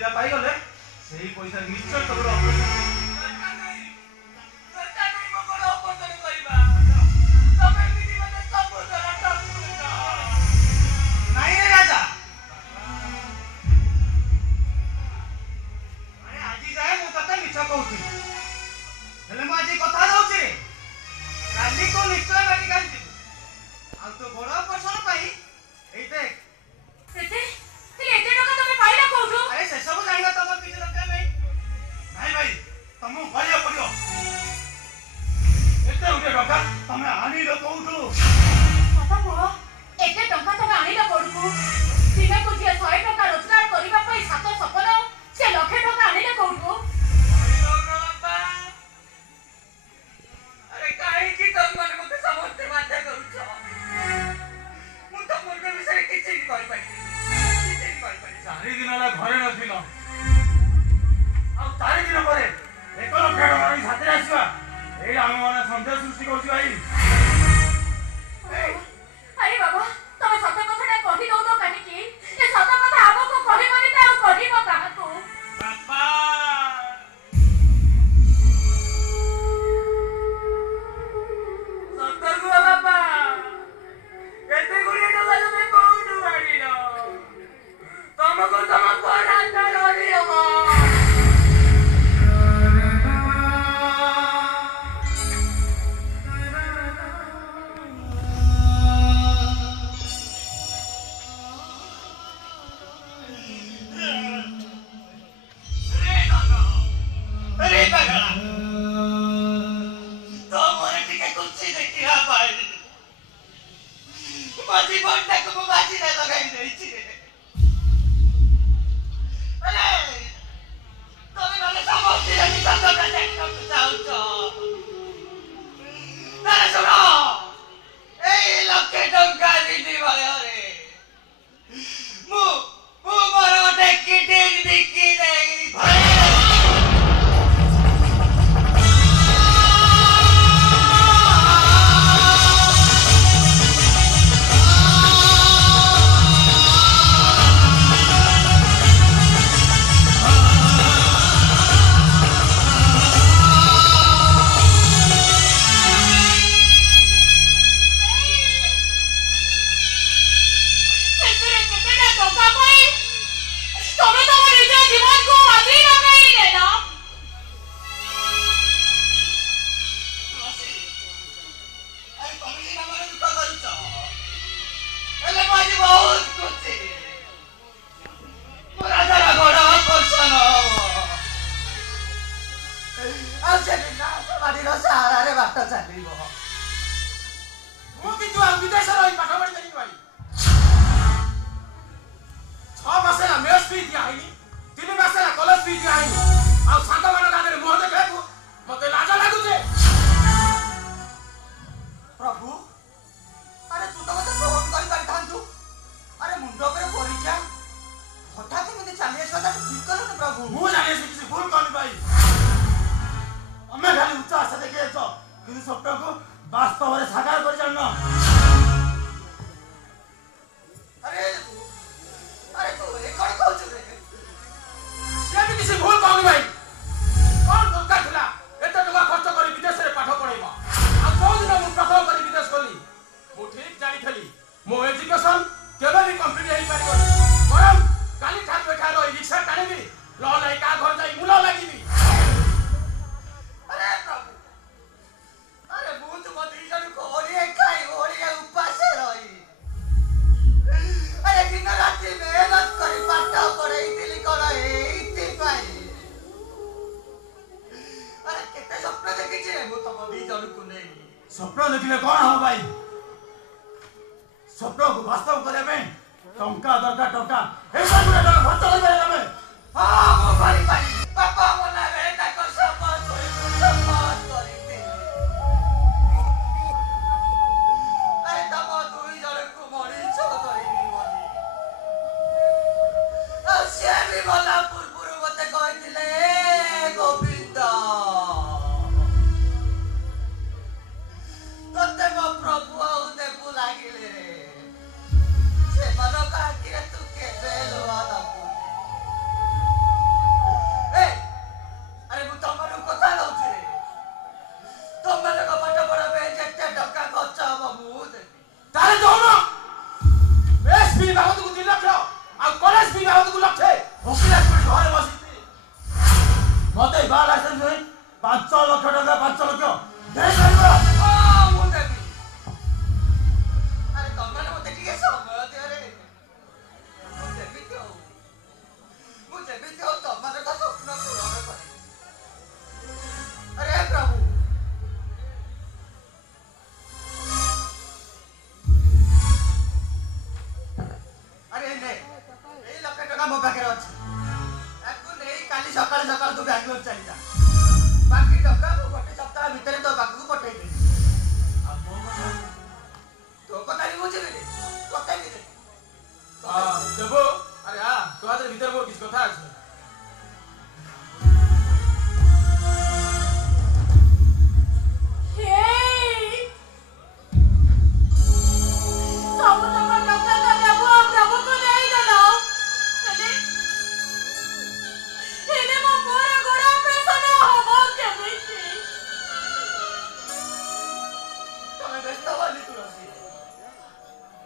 दिला पाई गले सेही पैसा निश्चय तोर ऑपरेशन स्वप्न देखिले कौन हो भाई स्वप्न को वास्तव करे में टंका दरकार टंका ऐसा गुडे टंका खर्च कर देला में हां मो भाई भाई पापा मना बेटा ताको सम्मान करी दे अरे तब दुई जण को मरी छ करी बोली आ से भी बोला पुरपुर मते कहतिले गोविंद तते मो प्रभु आउ देखु लागिले रे से मन का कि तू के बेलवा दबु 5 ଲକ୍ଷ ଟଙ୍କା 5 ଲକ୍ଷ ଦେଇପାରିବ? ମୁଁ ଦେବି। ଆରେ ତମେ ମତେ ଟିକେ ସମୟ ଦିଅ ରେ। ମୁଁ ଯେମିତି ହଉ ତମମାନଙ୍କ ସ୍ୱପ୍ନ ପୂରଣ କରିବି। अरे प्रभु अरे ने ए लक्ष टका मो पाखे अछि ताकू नै काली सकाळ सकाळ तू बैंगलोर चली जा बाकी टका मो गोटे सप्ताह भीतर तो पाखु पठेई दे आ मो तो कथा भी बुझिबे रे कथा भी दे देबो। अरे हां तो आदर भीतर मो किछ कथा अछि।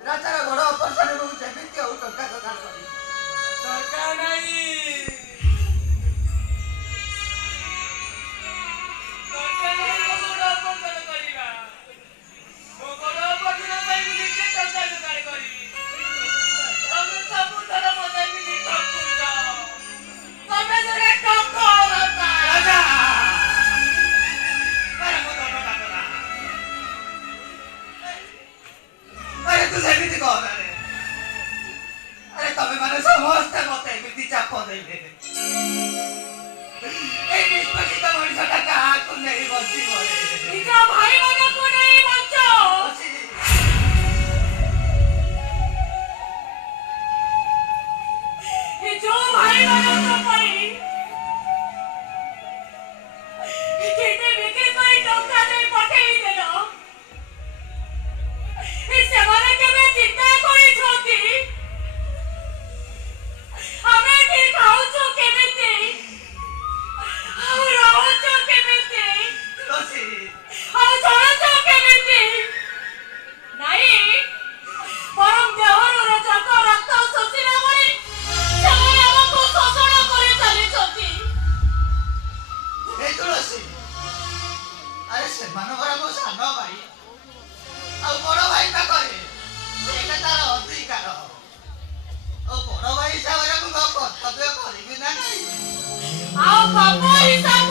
राजा बड़ ऑपरेशन को जेमिति हो टका दरकार करी दरकार नहीं समस्त मत एमती चाप देले ए निष्पक्षित मनुष्यटा काहाकू नहीं बची मरे निज भाई मानकू नहीं बचो निज भाई मानक पई केते बिके कोई टंका दे पठेई देलो ए सेवारे केबे चिंता करी छोती हमें ठीक खाऊचो केमिति हम रहोचो केमिति तुलसी हम चलचो केमिति नहीं परम देहर रजक रक्त शोषिला बरी ସେମାନେ ଆମକୁ ଶୋଷଣ କରି ଚାଲିଛନ୍ତି। ए तुलसी अरे से मानवर मो सान भाई आ बड़ भाई पाखरे एटा तार अधिकार ओ बड़ भाई हिसाब रे मो कर्तव्य करिबि नाही ଆଉ ବାପ ହିସାବ